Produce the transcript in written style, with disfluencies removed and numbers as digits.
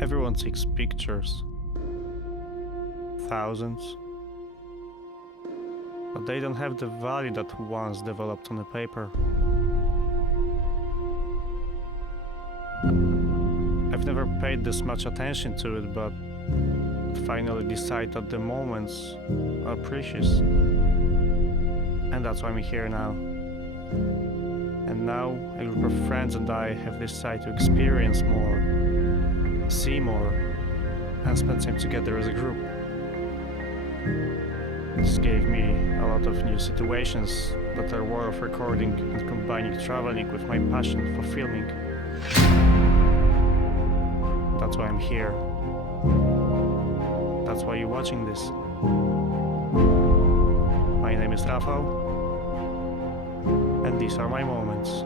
Everyone takes pictures, thousands, but they don't have the value that once developed on the paper. I've never paid this much attention to it, but finally decide that the moments are precious. And that's why I'm here now. And now a group of friends and I have decided to experience more, see more, and spend time together as a group. This gave me a lot of new situations that are worth recording and combining traveling with my passion for filming. That's why I'm here. That's why you're watching this. My name is Rafał, and these are my moments.